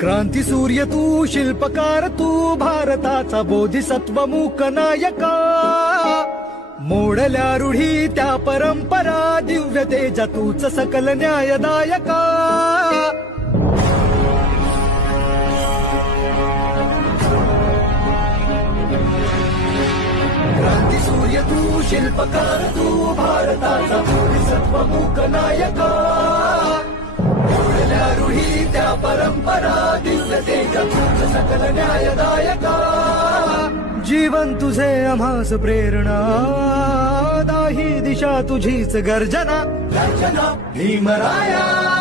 क्रांती सूर्य तू, शिल्पकार तू, भारताचा बोधिसत्व मूक नायका. मोडल्या रूढी त्या परंपरा, दिव्य तेजा तूच सकल न्यायदायका. क्रांती सूर्य तू, शिल्पकार तू, भारताचा बोधिसत्व मूक नायका. मोडल्या रूढी त्या परंपरा, दिव्य तेजा तूच सकल न्यायदायका. जीवन तुझे आम्हास प्रेरणा, दाही दिशा तुझीच गर्जना. भीमराया